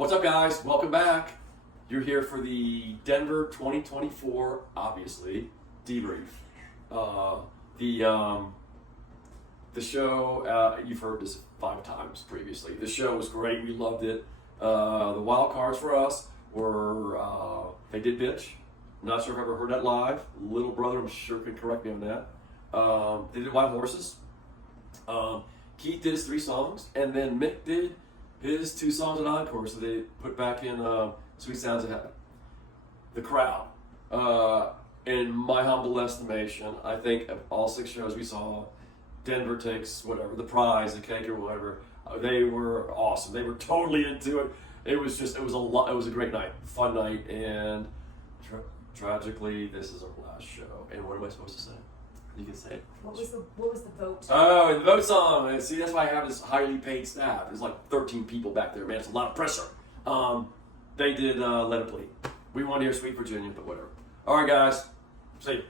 What's up, guys? Welcome back. You're here for the Denver 2024, obviously, debrief. The show, you've heard this 5 times previously. The show was great. We loved it. The wild cards for us were, they did bitch. I'm not sure if I've ever heard that live. Little brother, I'm sure, can correct me on that. They did Wild Horses. Keith did his 3 songs, and then Mick did his 2 songs in encore, so they put back in Sweet Sounds of Heaven. The crowd, in my humble estimation, I think of all 6 shows we saw, Denver takes whatever, the prize, the cake or whatever. They were awesome. They were totally into it. It was a great night, fun night, and tragically, this is our last show. And what am I supposed to say? You can say it. What was the vote? Oh, and the vote song. See, that's why I have this highly paid staff. There's like 13 people back there, man. It's a lot of pressure. They did Let It Bleed. We wanted to hear Sweet Virginia, but whatever. All right, guys. See you.